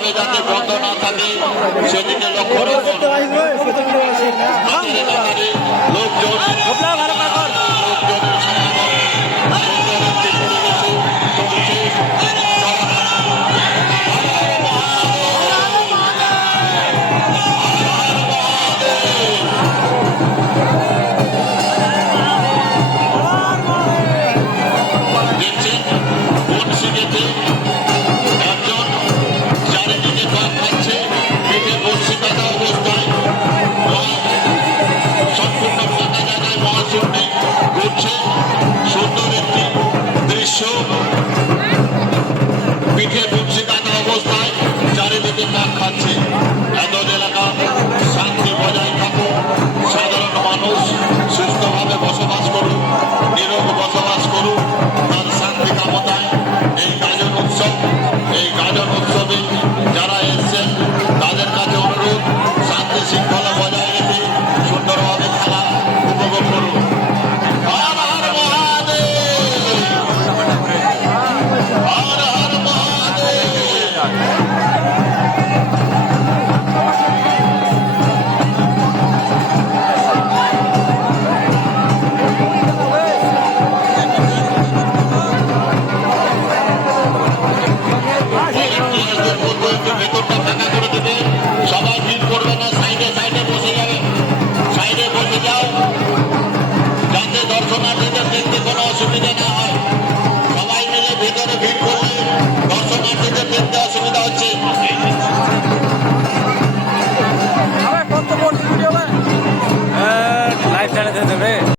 ভাবে যাতে বন্ধ না থাকে সেদিকে লক্ষ্য রাখুন। লোকজন পিঠে বঞ্চি কাটা অবস্থায় চারিদিকে কাক খাচ্ছে। এত এলাকা শান্তি বজায় থাকুক, সাধারণ মানুষ সুস্থভাবে বসবাস করুক, নিরোগ বসবাস করুক, তার শান্তি কামনায় এই গাজন উৎসবে যারা এসছেন তাদের কাছে অনুরোধ শান্তি শৃঙ্খলা বজায় রেখে সুন্দরভাবে খেলা উপভোগ করুন। ভেতরটা ফাঁকা করে দেবে, সবাই ভিড় করবে না, সাইডে বসে যাবে, সাইডে বসে যাও যাতে দর্শনার্থীদের দেখতে কোনো অসুবিধা